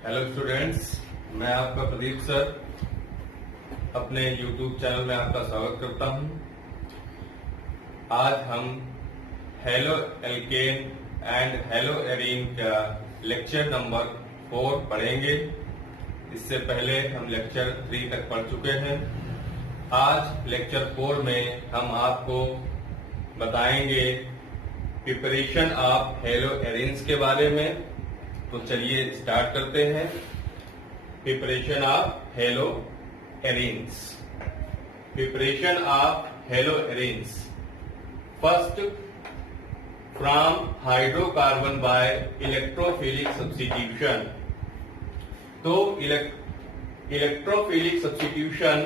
Hello students, मैं आपका Pradeep sir अपने YouTube चैनल में आपका स्वागत करता हूं। आज हम halo alkane and hello arene का लेक्चर नंबर 4 पढ़ेंगे। इससे पहले हम लेक्चर 3 तक पढ़ चुके हैं। आज लेक्चर 4 में हम आपको बताएंगे प्रिपरेशन ऑफ हेलो एरीन्स के बारे में। तो चलिए स्टार्ट करते हैं। Preparation of haloarenes. Preparation of haloarenes. First, from hydrocarbon by electrophilic substitution. तो इलेक्ट्रोफिलिक सब्स्टिट्यूशन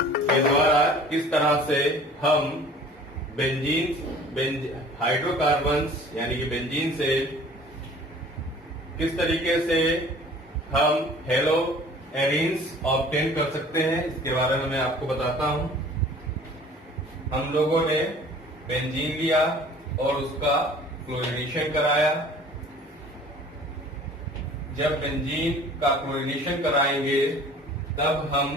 के द्वारा किस तरह से हम हाइड्रोकार्बन्स यानी कि बेंजीन से किस तरीके से हम हेलो एरीन्स ऑब्टेन कर सकते हैं, इसके बारे में मैं आपको बताता हूं। हम लोगों ने बेंजीन लिया और उसका क्लोरीनेशन कराया। जब बेंजीन का क्लोरीनेशन कराएंगे तब हम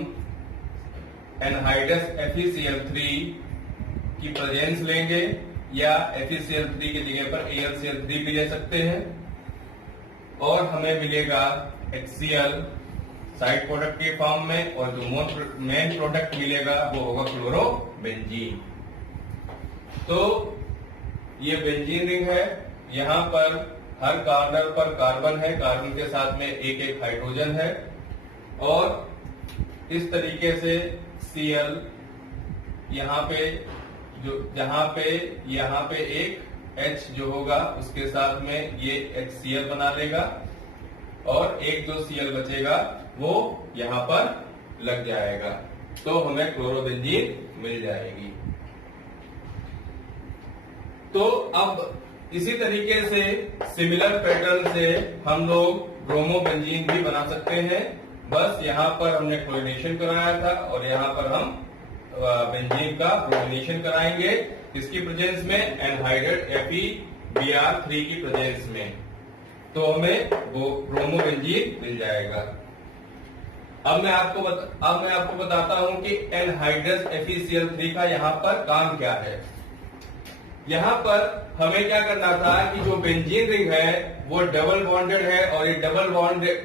एनहाइड्रस FeCl3 की प्रेजेंस लेंगे या FeCl3 की जगह पर AlCl3 भी ले सकते हैं और हमें मिलेगा HCl साइड प्रोडक्ट के फॉर्म में, और जो मेन प्रोडक्ट मिलेगा वो होगा क्लोरोबेंजीन। तो ये बेंजीन रिंग है। यहाँ पर हर कॉर्नर पर कार्बन है, कार्बन के साथ में एक एक हाइड्रोजन है, और इस तरीके से Cl यहाँ पे एक H जो होगा उसके साथ में ये HCl बना लेगा, और एक जो Cl बचेगा वो यहाँ पर लग जाएगा, तो हमें क्लोरोबेंजीन मिल जाएगी। तो अब इसी तरीके से सिमिलर पैटर्न से हम लोग ब्रोमोबेंजीन भी बना सकते हैं। बस यहाँ पर हमने क्लोरीनेशन कराया था और यहाँ पर हम बेंजीन का ब्रोमिनेशन कराएंगे। इसकी प्रेजेंस में एनहाइड्रेट FeBr3 की प्रेजेंस में, तो हमें वो ब्रोमोबेंजीन मिल जाएगा। अब मैं आपको बताता हूं कि एनहाइड्रस FeCl3 का यहाँ पर काम क्या है। यहाँ पर हमें क्या करना था कि जो बेंजीन रिंग है वो डबल बॉन्डेड है, और ये डबल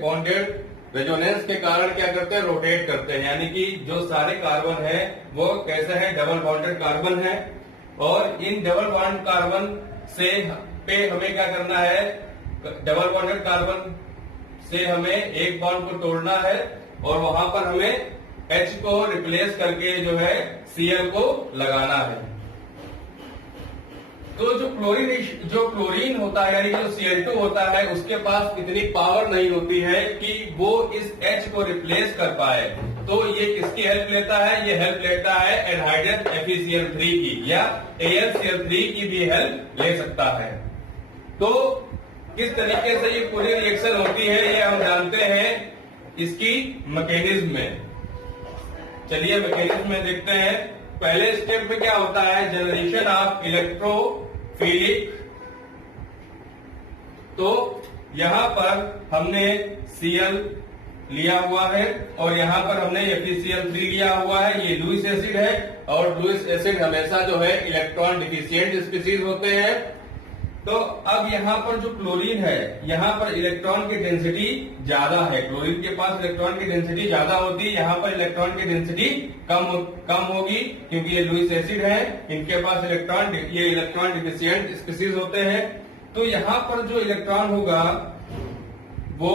बॉन्डेड रेजोनेंस के कारण क्या करते हैं, रोटेट करते हैं। यानी कि जो सारे कार्बन है वो कैसे है, डबल बॉन्डेड कार्बन है, और इन डबल बॉन्ड कार्बन से पे हमें क्या करना है, डबल बॉन्डेड कार्बन से हमें एक बॉन्ड को तोड़ना है और वहां पर हमें H को रिप्लेस करके जो है Cl को लगाना है। तो जो क्लोरीन होता है यानी कि जो Cl2 होता है उसके पास इतनी पावर नहीं होती है कि वो इस H को रिप्लेस कर पाए। तो ये किसकी हेल्प लेता है, ये हेल्प लेता है एनहाइड्रस FeCl3 की, या AlCl3 की भी हेल्प ले सकता है। तो किस तरीके से ये पूरी रिएक्शन होती है ये हम जानते हैं इसकी मैकेनिज्म में। चलिए मैकेनिज्म में देखते हैं। पहले स्टेप में क्या होता है, जनरेशन ऑफ इलेक्ट्रोफिलिक। तो यहां पर हमने Cl लिया हुआ है और यहां पर हमने FeCl3 लिया हुआ है। ये लुईस एसिड है, और लुईस एसिड हमेशा जो है इलेक्ट्रॉन डिफिशिएंट स्पीसीज होते हैं। तो अब यहाँ पर जो क्लोरीन है, यहाँ पर इलेक्ट्रॉन की डेंसिटी ज्यादा है। क्लोरीन के पास इलेक्ट्रॉन की डेंसिटी ज्यादा होती है, यहाँ पर इलेक्ट्रॉन की डेंसिटी कम होगी, क्योंकि ये लुईस एसिड है, इनके पास ये इलेक्ट्रॉन डिफिशिएंट स्पीसीज होते हैं। तो यहाँ पर जो इलेक्ट्रॉन होगा वो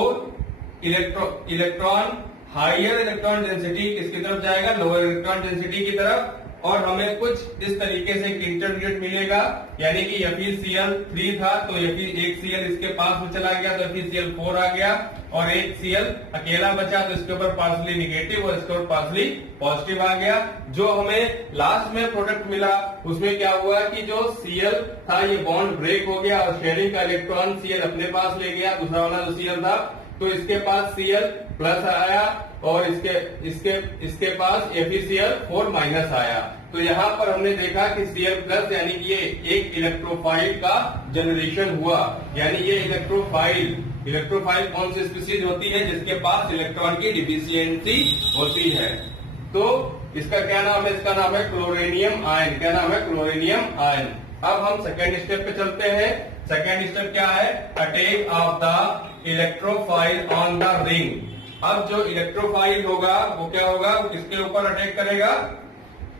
इलेक्ट्रॉन हायर इलेक्ट्रॉन डेंसिटी किसकी तरफ जाएगा, लोअर इलेक्ट्रॉन डेंसिटी की तरफ, और हमें कुछ इस तरीके से इंटरमीडिएट मिलेगा। यानी कि FeCl3 था तो एक Cl इसके पास में चला गया तो FeCl4 आ गया, और एक Cl अकेला बचा तो इसके ऊपर पार्सली निगेटिव और इसके ऊपर पार्सली पॉजिटिव आ गया। जो हमें लास्ट में प्रोडक्ट मिला उसमें क्या हुआ कि जो Cl था ये बॉन्ड ब्रेक हो गया और शेयरिंग का इलेक्ट्रॉन Cl अपने पास ले गया, दूसरा वाला जो Cl था, तो इसके पास Cl प्लस आया और इसके पास FeCl4 माइनस आया। तो यहाँ पर हमने देखा कि Cl प्लस यानी कि ये एक इलेक्ट्रोफाइल का जनरेशन हुआ, यानी ये इलेक्ट्रोफाइल कौन सी स्पीशीज होती है जिसके पास इलेक्ट्रॉन की डिफिशियंसी होती है। तो इसका क्या नाम है? इसका नाम है क्लोरेनियम आयन। क्या नाम है? क्लोरेनियम आयन। अब हम सेकेंड स्टेप पे चलते हैं। सेकेंड स्टेप क्या है? Attack of the electrophile on the ring. अब जो इलेक्ट्रोफाइल होगा वो क्या होगा? वो किसके ऊपर अटैक करेगा?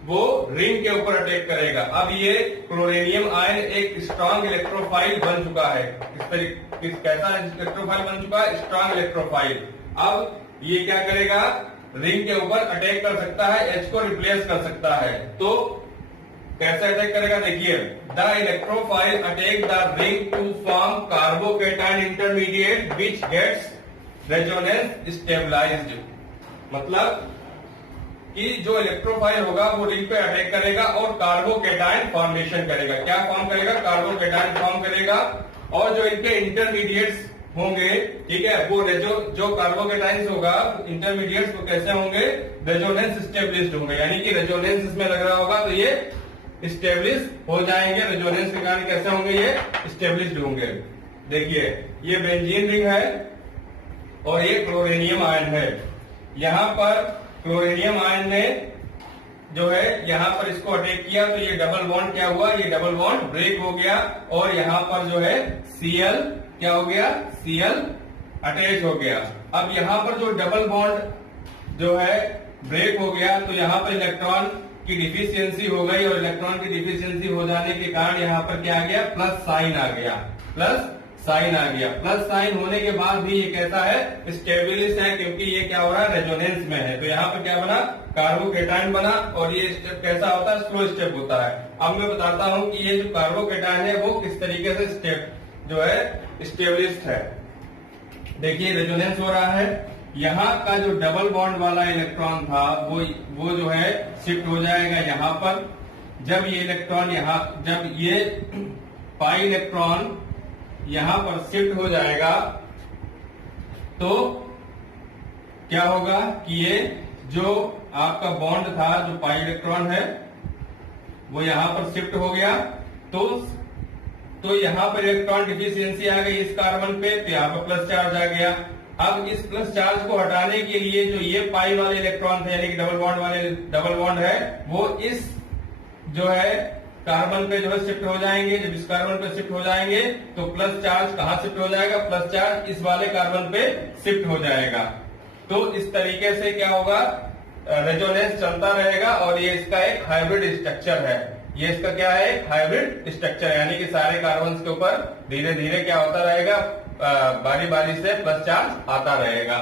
वो रिंग के ऊपर अटैक करेगा। अब ये क्लोरेनियम आयन एक स्ट्रॉन्ग इलेक्ट्रोफाइल बन चुका है। कैसा इलेक्ट्रोफाइल बन चुका है? Strong electrophile. अब ये क्या करेगा? रिंग के ऊपर अटैक कर सकता है, H को रिप्लेस कर सकता है। तो कैसे अटैक करेगा? देखिए, the electrophile attack the ring to form carbocation intermediate which gets resonance stabilised. मतलब कि जो इलेक्ट्रोफाइल होगा वो रिंग पे अटैक करेगा और कार्बोकेटाइन फॉर्मेशन करेगा। क्या फॉर्म करेगा? कार्बोकेटाइन फॉर्म करेगा। और जो इनके इंटरमीडिएट्स होंगे, ठीक है, वो जो कार्बोकेटाइन्स होगा इंटरमीडिएट्स वो कैसे होंगे? रेजोनेंस स्टेब्लिश्ड होंगे, यानी कि रेजोनेंस इसमें लग रहा होगा तो ये स्टेब्लिश हो जाएंगे। रेजोनेंस के कारण कैसे होंगे? ये स्टेब्लिश्ड होंगे। देखिए, ये बेंजीन रिंग है और ये क्लोरेनियम आयन है। यहाँ पर क्लोरेनियम आयन ने जो है यहाँ पर इसको अटैक किया तो ये डबल बॉन्ड क्या हुआ? ये डबल बॉन्ड ब्रेक हो गया और यहाँ पर जो है Cl क्या हो गया? Cl अटैच हो गया। अब यहाँ पर जो डबल बॉन्ड जो है ब्रेक हो गया तो यहाँ पर इलेक्ट्रॉन की डिफिशियंसी हो गई और इलेक्ट्रॉन की डिफिशियंसी हो जाने के कारण यहाँ पर क्या आ गया? प्लस साइन आ गया। प्लस साइन आ गया। प्लस साइन होने के बाद भी ये कैसा है? स्टेबलिश है, क्योंकि ये क्या हो रहा है? रेजोनेंस में है। तो यहाँ पर क्या बना? कार्बोकेटाइन बना। और ये स्टेप कैसा होता है? स्लो स्टेप होता है। अब मैं बताता हूँ कि ये जो कार्बोकेटाइन है वो किस तरीके से स्टेप जो है स्टेबलिश्ड है। देखिए, रेजोनेंस हो रहा है। यहाँ का जो डबल बॉन्ड वाला इलेक्ट्रॉन था वो जो है शिफ्ट हो जाएगा यहाँ पर। जब ये इलेक्ट्रॉन जब ये पाई इलेक्ट्रॉन यहां पर शिफ्ट हो जाएगा तो क्या होगा कि ये जो आपका बॉन्ड था, जो पाई इलेक्ट्रॉन है, वो यहां पर शिफ्ट हो गया। तो यहां पर इलेक्ट्रॉन डिफिशियंसी आ गई इस कार्बन पे, तो यहां पर प्लस चार्ज आ गया। अब इस प्लस चार्ज को हटाने के लिए जो ये पाई वाले इलेक्ट्रॉन थे, यानी कि डबल बॉन्ड है, वो इस जो है कार्बन पे जो है शिफ्ट हो जाएंगे। जब इस कार्बन पे शिफ्ट हो जाएंगे तो प्लस चार्ज कहां शिफ्ट हो जाएगा? प्लस चार्ज इस वाले कार्बन पे शिफ्ट हो जाएगा। तो इस तरीके से क्या होगा? रेजोनेंस चलता रहेगा और ये इसका एक हाइब्रिड स्ट्रक्चर है। ये इसका क्या है? एक हाइब्रिड स्ट्रक्चर, यानी कि सारे कार्बन के ऊपर धीरे धीरे क्या होता रहेगा? बारी बारी से प्लस चार्ज आता रहेगा।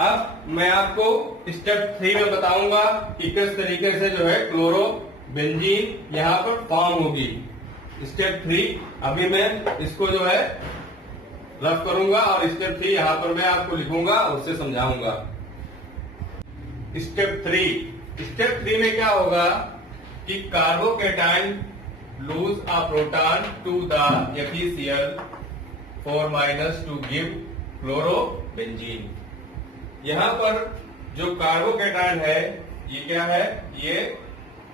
अब मैं आपको स्टेप 3 में बताऊंगा कि किस तरीके से जो है क्लोरो बेंजीन यहाँ पर फॉर्म होगी। स्टेप 3 अभी मैं इसको जो है रफ करूंगा और स्टेप 3 यहाँ पर मैं आपको लिखूंगा और उससे समझाऊंगा। स्टेप 3 में क्या होगा कि carbocation lose a proton to the FeCl4 minus to give chlorobenzene. यहाँ पर जो कार्बोकेटाइन है ये क्या है? ये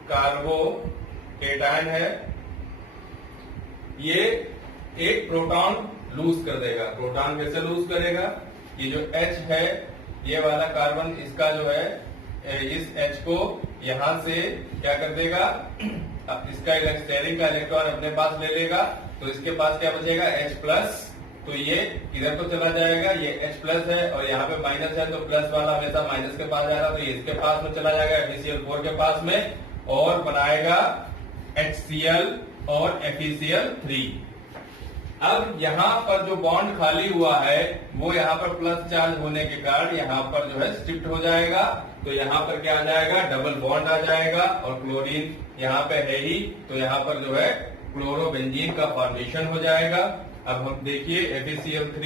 कार्बोकेटाइन है। ये एक प्रोटॉन लूज कर देगा। प्रोटॉन कैसे लूज करेगा? ये जो H है, ये वाला कार्बन, इसका जो है इस H को यहां से क्या कर देगा? इसका स्टेरिंग का इलेक्ट्रॉन अपने पास ले लेगा। तो इसके पास क्या बचेगा? H plus. तो ये इधर को चला जाएगा, ये H प्लस है और यहाँ पे माइनस है, तो प्लस वाला हमेशा माइनस के पास जा रहा है, तो ये इसके पास में चला जाएगा FeCl4 के पास में और बनाएगा HCl और FeCl3। अब यहाँ पर जो बॉन्ड खाली हुआ है वो यहाँ पर प्लस चार्ज होने के कारण यहाँ पर जो है शिफ्ट हो जाएगा। तो यहाँ पर क्या आ जाएगा? डबल बॉन्ड आ जाएगा और क्लोरीन यहाँ पे है ही, तो यहाँ पर जो है क्लोरोबेंजीन का फॉर्मेशन हो जाएगा। अब हम देखिए FeCl3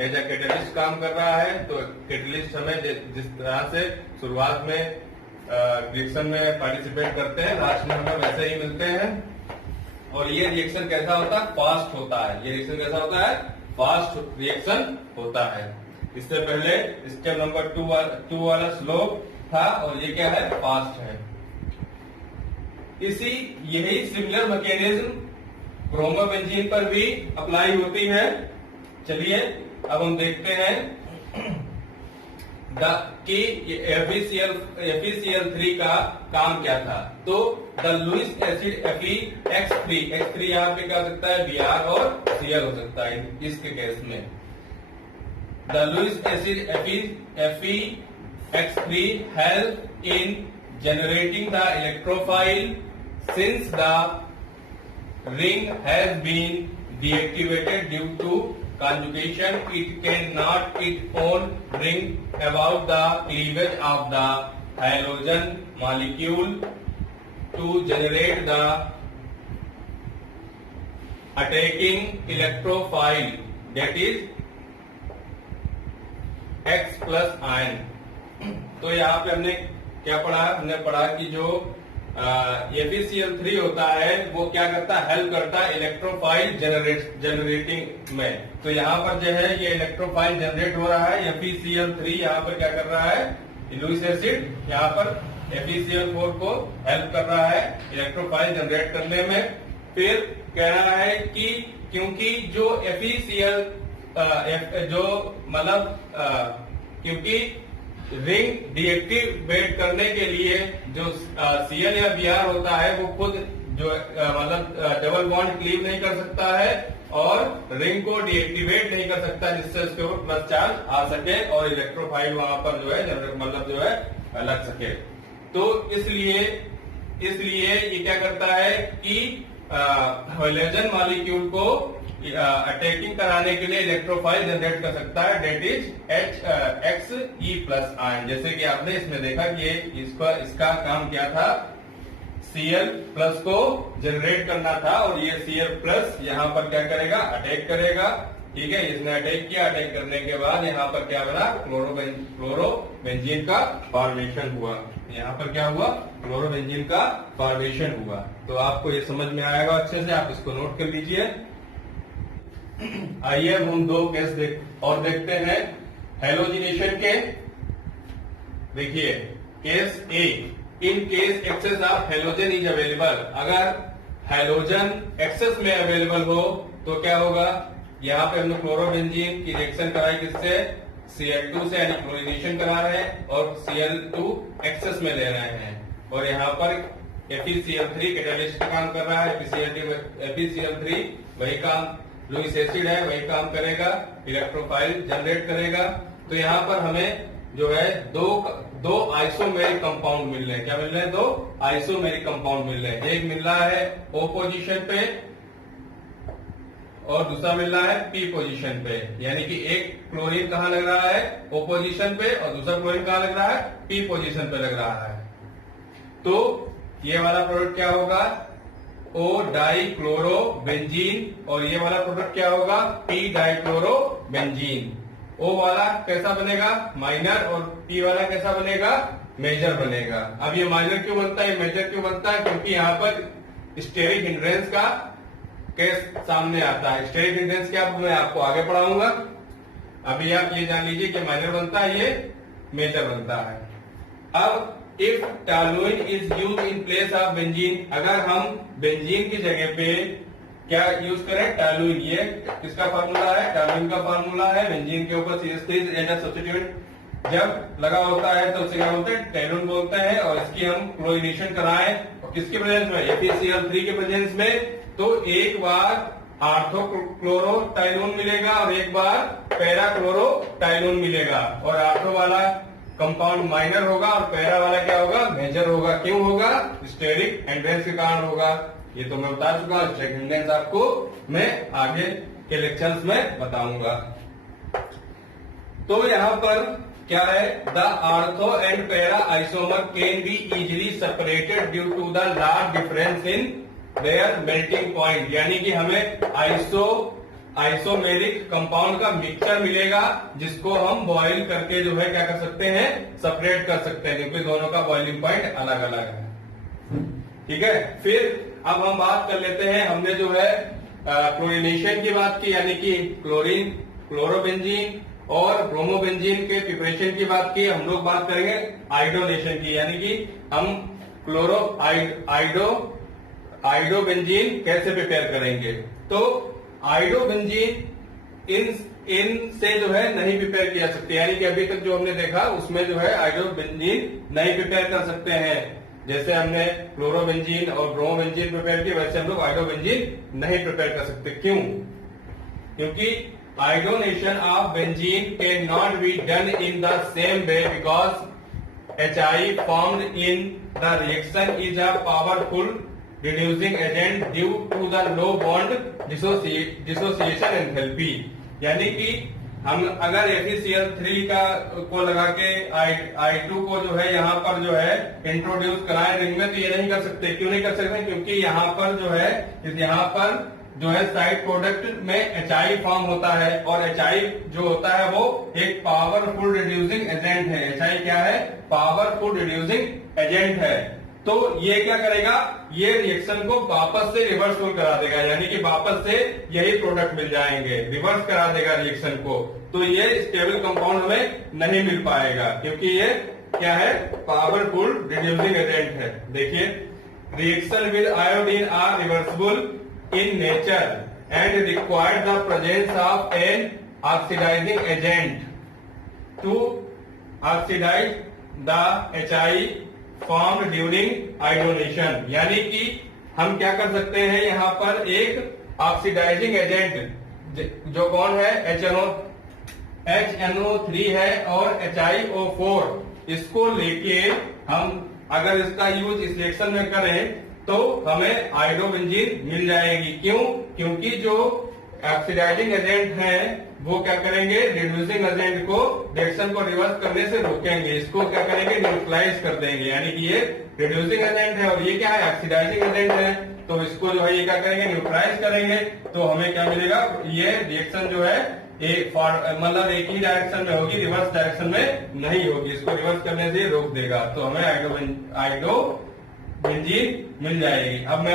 एज ए कैटलिस्ट काम कर रहा है। तो कैटलिस्ट हमें जिस तरह से शुरुआत में रिएक्शन में पार्टिसिपेट करते हैं, लास्ट में हमें वैसे ही मिलते हैं। और ये रिएक्शन कैसा होता है? फास्ट होता है। ये रिएक्शन कैसा होता है? फास्ट रिएक्शन होता है। इससे पहले स्टेप नंबर 2 वाला स्लो था और ये क्या है, फास्ट है। यही सिमिलर मैकेनिज्म ब्रोमोबेंजीन पर भी अप्लाई होती है। चलिए अब हम देखते हैं कि FeCl3 का काम क्या था। तो द लुईस एसिड Fe(X3) यहाँ पे क्या हो सकता है, Br और Cl हो सकता है इसके केस में। The Lewis acid Fe(X3) help in generating the electrophile since the ring has been deactivated due to conjugation. It cannot its own bring about the cleavage of the halogen molecule to generate the attacking electrophile, that is X plus ion। तो यहाँ पे हमने क्या पढ़ा, हमने पढ़ा कि जो FeCl3 होता है वो क्या करता है, हेल्प करता है इलेक्ट्रोफाइल जनरेटिंग में। तो यहाँ पर जो है ये इलेक्ट्रोफाइल जनरेट हो रहा है। FeCl3 यहाँ पर क्या कर रहा है, लुईस एसिड यहाँ पर FeCl4 को हेल्प कर रहा है इलेक्ट्रोफाइल जनरेट करने में। फिर कह रहा है कि क्योंकि जो FeCl क्योंकि रिंग डीएक्टिवेट करने के लिए जो Cl या Br होता है वो खुद जो डबल बॉन्ड क्लीव नहीं कर सकता है और रिंग को डीएक्टिवेट नहीं कर सकता, जिससे उसके ऊपर प्लस चार्ज आ सके और इलेक्ट्रोफाइल वहां पर जो है लग सके। तो इसलिए ये क्या करता है कि हाइड्रोजन मॉलिक्यूल को अटैकिंग कराने के लिए इलेक्ट्रोफाइल जनरेट कर सकता है, that is Xe plus ion. जैसे कि आपने इसमें देखा कि इसका काम क्या था, Cl प्लस को जनरेट करना था और ये Cl प्लस यहाँ पर क्या करेगा, अटैक करेगा। ठीक है, इसने अटैक किया, अटैक करने के बाद यहाँ पर क्या बना, क्लोरोबेंजीन का फॉर्मेशन हुआ। यहाँ पर क्या हुआ, क्लोरोबेंजीन का फॉर्मेशन हुआ। तो आपको ये समझ में आएगा अच्छे से, आप इसको नोट कर लीजिए। आइए अब हम दो केस देखते हैं हेलोजिनेशन के। देखिए case A, in case excess of halogen is available. अगर हेलोजन एक्सेस में अवेलेबल हो तो क्या होगा, यहाँ पे हमने क्लोरोबेंजीन की रिएक्शन कराई किससे, Cl2 से, यानी क्लोरीनेशन करा रहे हैं और Cl2 एक्सेस में ले रहे हैं और यहाँ पर FeCl3 कैटालिस्ट का काम कर रहा है। FeCl3 वही काम, लुईस एसिड है, वही काम करेगा, इलेक्ट्रोफाइल जनरेट करेगा। तो यहाँ पर हमें जो है दो आइसोमेरिक कंपाउंड मिल रहे हैं। क्या मिल रहे हैं, दो आइसोमेरिक कंपाउंड मिल रहे हैं। एक मिल रहा है O पोजीशन पे और दूसरा मिल रहा है P पोजीशन पे, यानी कि एक क्लोरीन कहाँ लग रहा है, O पोजीशन पे, और दूसरा क्लोरीन कहाँ लग रहा है, P पोजीशन पे लग रहा है। तो ये वाला प्रोडक्ट क्या होगा, O डाइक्लोरोबेंजीन, और ये वाला प्रोडक्ट क्या होगा, P डाइक्लोरोबेंजीन। O वाला कैसा बनेगा, माइनर, और P वाला कैसा बनेगा, मेजर बनेगा। अब ये माइनर क्यों बनता है, मेजर क्यों बनता है, क्योंकि यहाँ पर स्टेरिक हिंड्रेंस का केस सामने आता है। स्टेरिक हिंड्रेंस क्या मैं आपको आगे पढ़ाऊंगा, अभी आप ये जान लीजिए कि माइनर बनता है, ये मेजर बनता है। अब if toluene is use in place of benzene, अगर हम बेंजीन की जगह पे क्या यूज करें, टॉलुइन। ये किसका फार्मूला है, टॉलुइन का फार्मूला है। बेंजीन के ऊपर CH3 एज अ सब्स्टिट्यूट जब लगा होता है तो उसे क्या बोलते हैं, टॉलुइन बोलते हैं। और इसकी हम क्लोरीनेशन कराएं और किसके प्रेजेंस में, FeCl3 के प्रेजेंस में, तो एक बार आर्थोक्लोरोटाइलून मिलेगा और एक बार पैराक्लोरोटाइलून मिलेगा। और आर्थो वाला कंपाउंड माइनर होगा और पैरा वाला क्या होगा, मेजर होगा। क्यों होगा, स्टेरिक हिंड्रेंस के कारण होगा। ये तो मैं बता चुका हूं, स्टेरिक हिंड्रेंस आपको मैं आगे के लेक्चर्स में बताऊंगा। तो यहाँ पर क्या है, the ortho and para isomer can be easily separated due to the large difference in their melting point, यानी कि हमें आइसोमेरिक कंपाउंड का मिक्सचर मिलेगा जिसको हम बॉइल करके जो है क्या कर सकते हैं, सेपरेट कर सकते हैं, क्योंकि दोनों का बॉइलिंग पॉइंट अलग अलग है। ठीक है, फिर अब हम बात कर लेते हैं, हमने जो है क्लोरीनेशन की बात की, यानी कि क्लोरीन, क्लोरोबेंजीन और ब्रोमोबेंजीन के प्रिपरेशन की बात की, हम लोग बात करेंगे आयोडोनेशन की, यानी कि हम क्लोरो आयोडोबेंजीन कैसे प्रिपेयर करेंगे। तो आयोडोबेंजीन इनसे जो है नहीं प्रिपेयर किया सकते, यानी कि अभी तक जो हमने देखा उसमें जो है आयोडोबेंजीन नहीं प्रिपेयर कर सकते हैं। जैसे हमने क्लोरोबेंजीन और ब्रोमोबेंजीन प्रिपेयर किया, वैसे हम लोग आयोडोबेंजीन नहीं प्रिपेयर कर सकते। क्यों? क्योंकि iodination of benzene can not be done in the same way because HI formed in the reaction is a powerful reducing agent due to the low bond dissociation enthalpy। यानी कि हम अगर FeCl3 को लगा के I2 को जो है यहाँ पर जो है इंट्रोड्यूस कराएं रिंग में, तो ये नहीं कर सकते। क्यों नहीं कर सकते? क्योंकि यहाँ पर जो है साइड प्रोडक्ट में HI फॉर्म होता है, और HI जो होता है वो एक पावरफुल रिड्यूसिंग एजेंट है। HI क्या है? पावरफुल रिड्यूसिंग एजेंट है। तो ये क्या करेगा? ये रिएक्शन को वापस से रिवर्सफुल करा देगा, यानी कि वापस से यही प्रोडक्ट मिल जाएंगे, रिवर्स करा देगा रिएक्शन को। तो ये स्टेबल कंपाउंड हमें नहीं मिल पाएगा, क्योंकि ये क्या है? पावरफुल रिड्यूसिंग एजेंट है। देखिए, reaction with iodine are reversible in nature and require the presence of an oxidizing agent to oxidize the HI formed during iodination। यानी कि हम क्या कर सकते हैं, यहाँ पर एक ऑक्सीडाइजिंग एजेंट जो कौन है? HNO3 है और HiO4, इसको लेके हम अगर इसका यूज इस रिएक्शन में करें तो हमें आयोडोबेंजीन मिल जाएगी। क्यों? क्योंकि जो ऑक्सीडाइजिंग एजेंट हैं वो क्या करेंगे? रिड्यूसिंग एजेंट को रिएक्शन को रिवर्स करने से रोकेंगे, इसको क्या करेंगे? न्यूट्रलाइज कर देंगे। यानी कि ये रिड्यूसिंग एजेंट है और ये क्या है? ऑक्सीडाइजिंग एजेंट है। तो इसको जो है ये क्या करेंगे? न्यूट्रलाइज करेंगे। तो हमें क्या मिलेगा? ये रिएक्शन जो है मतलब एक ही डायरेक्शन में होगी, रिवर्स डायरेक्शन में नहीं होगी। इसको रिवर्स करने से रोक देगा, तो हमें आयोडोबेंजीन मिल जाएगी। अब मैं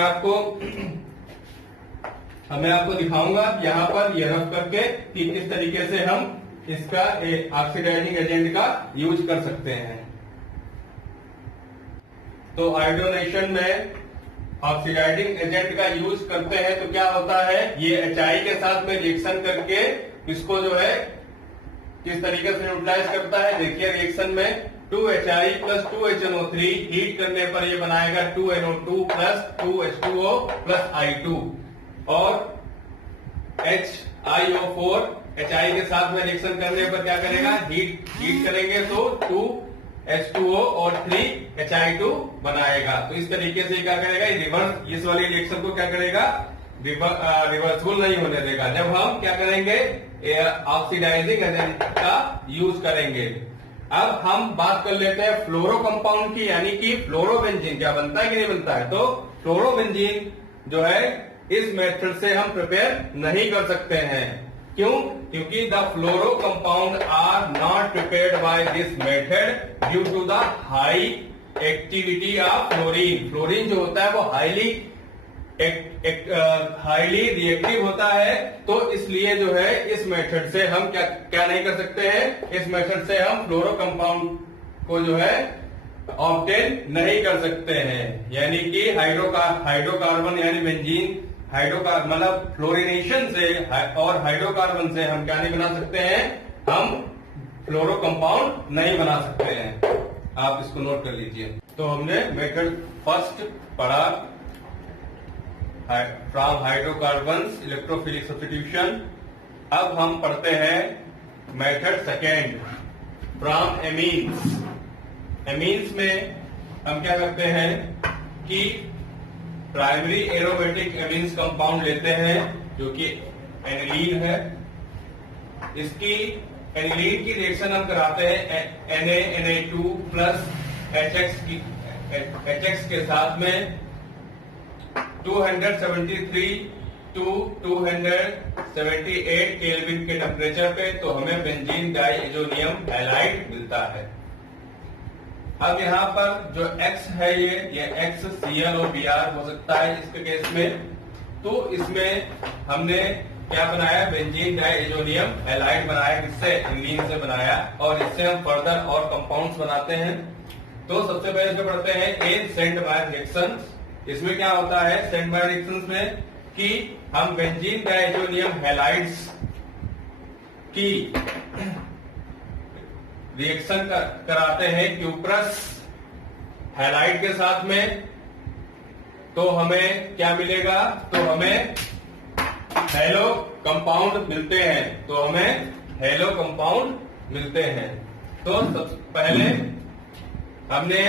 आपको दिखाऊंगा यहाँ पर ये रफ करके कि किस तरीके से हम इसका ऑक्सीडाइजिंग एजेंट का यूज कर सकते हैं। तो आयोडोनेशन में ऑक्सीडाइजिंग एजेंट का यूज करते हैं तो क्या होता है? ये HI के साथ में रिएक्शन करके इसको जो है किस तरीके से न्यूट्रलाइज करता है। देखिए, रिएक्शन में 2HI प्लस 2HNO3 हीट करने पर ये बनाएगा 2NO2 plus 2H2O plus I2, और HiO4 HI के साथ में रिएक्शन करने पर क्या करेगा? हीट करेंगे तो 2H2O और 3HI2 बनाएगा। तो इस तरीके से क्या करेगा? रिवर्स इस वाली रिएक्शन को क्या करेगा? रिवर्सिबल नहीं होने देगा जब हम क्या करेंगे? ऑक्सीडाइजिंग एजेंट का यूज करेंगे। अब हम बात कर लेते हैं फ्लोरो कंपाउंड की, यानी कि फ्लोरोबेंजीन क्या बनता है कि नहीं बनता है। तो फ्लोरोबेंजीन जो है इस मेथड से हम प्रिपेयर नहीं कर सकते हैं। क्यों? क्योंकि the fluoro compound are not prepared by this method due to the high activity of fluorine. Fluorine जो होता है वो हाईली रिएक्टिव होता है, तो इसलिए जो है इस मेथड से हम क्या नहीं कर सकते हैं? इस मेथड से हम फ्लोरो कंपाउंड को जो है ऑब्टेन नहीं कर सकते हैं। यानी कि हाइड्रोकार्बन यानी बेंजीन मतलब फ्लोरिनेशन से और हाइड्रोकार्बन से हम क्या नहीं बना सकते हैं? हम फ्लोरो कंपाउंड नहीं बना सकते हैं। आप इसको नोट कर लीजिए। तो हमने मेथड फर्स्ट पढ़ा, फ्रॉम हाइड्रोकार्बन्स इलेक्ट्रोफिलिक सब्स्टिट्यूशन। अब हम पढ़ते हैं method second, from amines. Amines में हम क्या करते हैं कि प्राइमरी एरोमेटिक एमीन्स कंपाउंड लेते हैं जो कि एनिलीन है। इसकी एनिलीन की रिएक्शन हम कराते हैं Na2 प्लस HX के साथ में 273 टू 278 केल्विन के टेम्परेचर पे, तो हमें बेंजीन डाइएजोनियम हैलाइड मिलता है। अब यहाँ पर जो X है ये XCl और Br हो सकता है इसके केस में। तो इसमें हमने क्या बनाया, बेंजीन डाइएजोनियम हैलाइड बनाया, किससे, एमीन से बनाया, और इससे हम फर्दर और कंपाउंड्स बनाते हैं। तो सबसे पहले इसमें पढ़ते हैं ए सेंट बाय रिएक्शन। इसमें क्या होता है सेंट बाय रिएक्शन में कि हम बेंजीन डाइएजोनियम हैलाइड्स की रिएक्शन कराते हैं क्यूप्रस हैलाइड के साथ में, तो हमें क्या मिलेगा, तो हमें हेलो कंपाउंड मिलते हैं, तो हमें हेलो कंपाउंड मिलते हैं। तो सबसे पहले हमने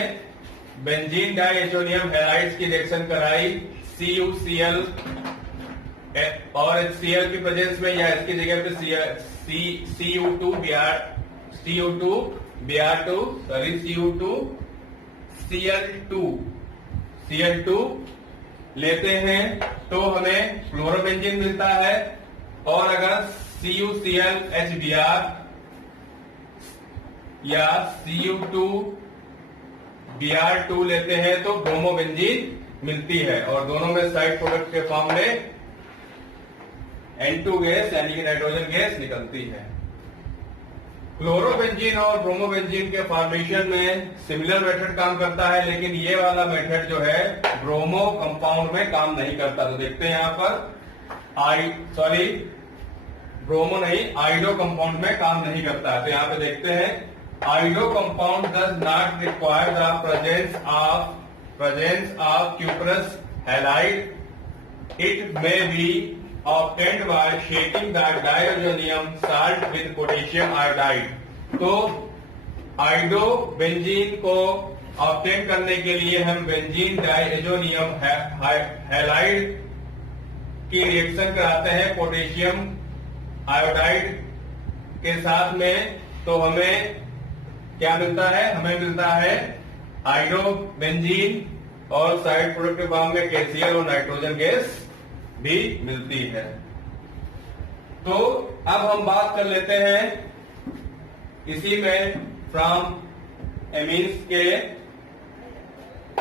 बेंजीन डाइएजोनियम हैलाइड्स की रिएक्शन कराई CuCl और HCl की प्रेजेंस में, या इसकी जगह पे Cl2 लेते हैं तो हमें फ्लोरोबेंजीन मिलता है, और अगर CuCl HBr या Cu2Br2 लेते हैं तो ब्रोमोबेंजीन मिलती है, और दोनों में साइड प्रोडक्ट के फॉर्म में N2 गैस यानी कि नाइट्रोजन गैस निकलती है। क्लोरोबेंजीन और ब्रोमोबेंजीन के फॉर्मेशन में सिमिलर मेथड काम करता है, लेकिन ये वाला मेथड जो है ब्रोमो कंपाउंड में काम नहीं करता। तो देखते हैं यहां पर ब्रोमो नहीं, आइडो कंपाउंड में काम नहीं करता। तो यहां पे देखते हैं iodo compound does not require the presence of cuprous halide. It may be obtained by shaking the diazonium salt with potassium iodide। तो आइडो बेंजीन को ऑब्टेन करने के लिए हम बेंजीन डाइएजोनियम हैलाइड की रिएक्शन कराते हैं पोटेशियम आयोडाइड के साथ में, तो हमें क्या मिलता है, हमें मिलता है आइडो बेंजीन, और साइड प्रोडक्ट के फॉर्म में KCl और नाइट्रोजन गैस भी मिलती है। तो अब हम बात कर लेते हैं इसी में फ्रॉम एमीन्स के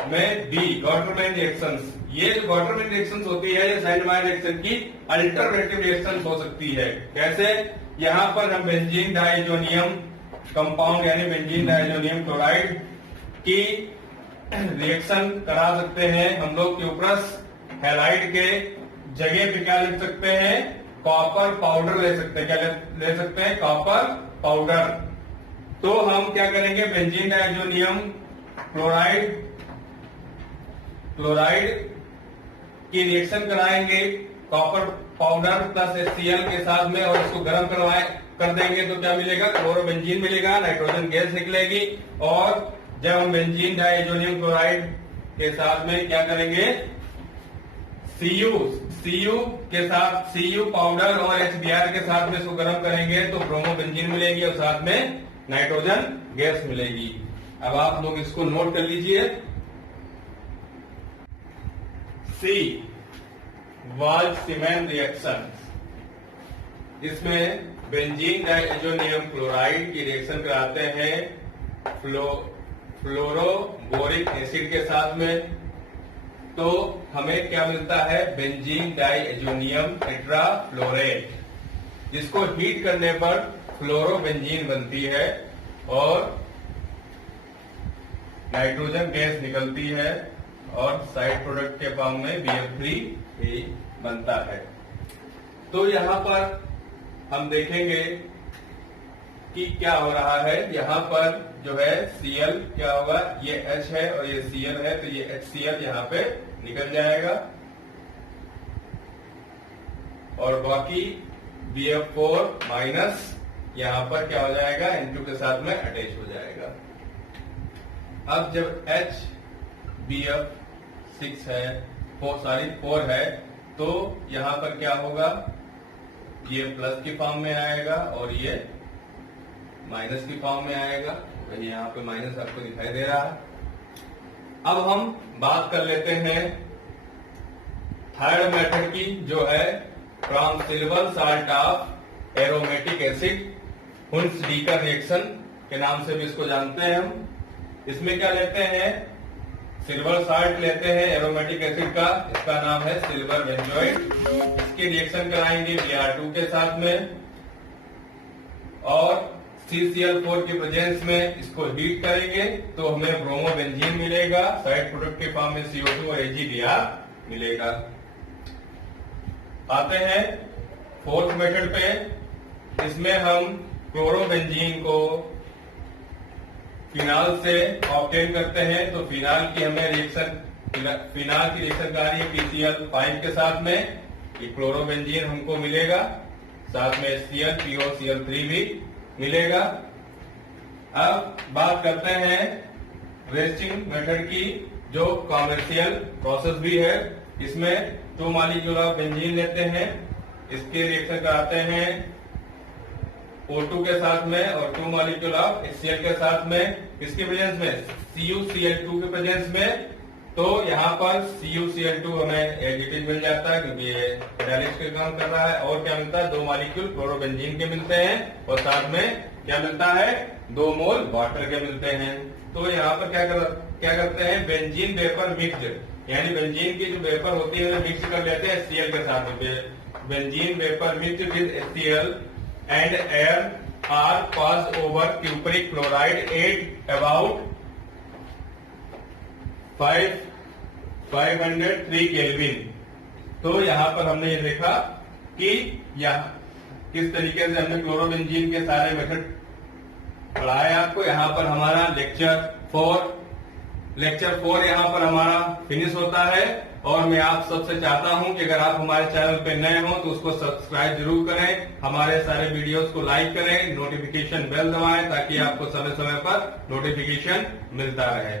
में बी गॉटरमैन रिएक्शंस। ये जो गॉटरमैन रिएक्शंस होती है ये सेंट बाय रिएक्शन की अल्टरनेटिव रिएक्शन हो सकती है। कैसे, यहां पर हम बेंजीन डाइएजोनियम कंपाउंड यानी बेंजीन डाइएजोनियम क्लोराइड की रिएक्शन करा सकते हैं हम लोग क्यूप्रस हैलाइड के जगह पे। क्या लिख सकते हैं, कॉपर पाउडर ले सकते हैं। क्या ले सकते हैं, कॉपर पाउडर। तो हम क्या करेंगे, बेंजीन डाइएजोनियम क्लोराइड की रिएक्शन कराएंगे कॉपर पाउडर प्लस HCl के साथ में, और इसको गर्म कर देंगे तो क्या मिलेगा, क्लोरोबेंजीन मिलेगा, नाइट्रोजन गैस निकलेगी। और जब हम बेंजीन डाइएजोनियम क्लोराइड के साथ में क्या करेंगे, Cu के साथ Cu पाउडर और HBr के साथ में इसको गर्म करेंगे तो ब्रोमोबेंजीन मिलेगी, और साथ में नाइट्रोजन गैस मिलेगी। अब आप लोग इसको नोट कर लीजिए। C वाल्ज-सीमेन रिएक्शन, इसमें बेंजीन डाइएजोनियम क्लोराइड की रिएक्शन कराते हैं फ्लोरोबोरिक एसिड के साथ में, तो हमें क्या मिलता है, बेंजीन डाइएजोनियम टेट्राफ्लोरेट, जिसको हीट करने पर फ्लोरोबेंजीन बनती है और नाइट्रोजन गैस निकलती है, और साइड प्रोडक्ट के फॉर्म में BF3 भी बनता है। तो यहां पर हम देखेंगे कि क्या हो रहा है। यहां पर जो है Cl क्या होगा, ये H है और ये Cl है, तो ये HCl यहां पे निकल जाएगा, और बाकी BF4 माइनस यहां पर क्या हो जाएगा, N2 के साथ में अटैच हो जाएगा। अब जब HBF6 है, 4 है, तो यहां पर क्या होगा, ये प्लस की फॉर्म में आएगा और ये माइनस की फॉर्म में आएगा। वही यहाँ पे माइनस आपको दिखाई दे रहा है। अब हम बात कर लेते हैं थर्ड मेथड की, जो है from silver salt of aromatic acid, Hunsdiecker reaction के नाम से भी इसको जानते हैं हम। इसमें क्या लेते हैं, सिल्वर साल्ट लेते हैं एरोमेटिक एसिड का, इसका नाम है सिल्वर बेंजोइड। इसकी रिएक्शन कराएंगे Br2 के साथ में और CCl4 के प्रेजेंस में इसको हीट करेंगे तो हमें ब्रोमोबेंजीन मिलेगा। साइड प्रोडक्ट के फॉर्म में CO2 और AgBr मिलेगा। आते हैं फोर्थ मेथड पे। इसमें हम क्लोरोबेंजीन को फिनाल से ऑब्टेन करते हैं। तो फिनाल की रिएक्शन कार्य है PCl5 के साथ में, ये क्लोरोबेंजीन हमको मिलेगा, साथ में Cl, POCl3 भी मिलेगा। अब बात करते हैं रेस्टिंग मेथड की, जो कॉमर्शियल प्रोसेस भी है। इसमें 2 मॉलिक्यूल ऑफ बेंजीन लेते हैं, इसके रिएक्शन कराते हैं O2 के साथ में और 2 मॉलिक्यूल ऑफ HCl के साथ में, इसके प्रेजेंस में CuCl2 के प्रेजेंस में। तो यहाँ पर CuCl2 हमें एडिटिव मिल जाता है क्योंकि ये कैटालिस्ट का काम कर रहा है। और क्या मिलता है, 2 मॉलिक्यूल क्लोरोबेंजीन के मिलते हैं और साथ में क्या मिलता है, 2 मोल वाटर के मिलते हैं। तो यहाँ पर क्या करते हैं, बेंजीन वेपर मिक्स, यानी बेंजीन की जो वेपर होती है मिक्स कर लेते हैं HCl के साथ में। Benzene vapour mix with HCl and air are passed over cupric chloride at about 503 kelvin. तो यहाँ पर हमने ये देखा कि किस तरीके से हमने क्लोरोबेंजीन के सारे मेथड पढ़ाए आपको। यहाँ पर हमारा लेक्चर 4 यहाँ पर हमारा फिनिश होता है। और मैं आप सबसे चाहता हूं कि अगर आप हमारे चैनल पे नए हो तो उसको सब्सक्राइब जरूर करें, हमारे सारे वीडियोस को लाइक करें, नोटिफिकेशन बेल दबाएं ताकि आपको समय समय पर नोटिफिकेशन मिलता रहे।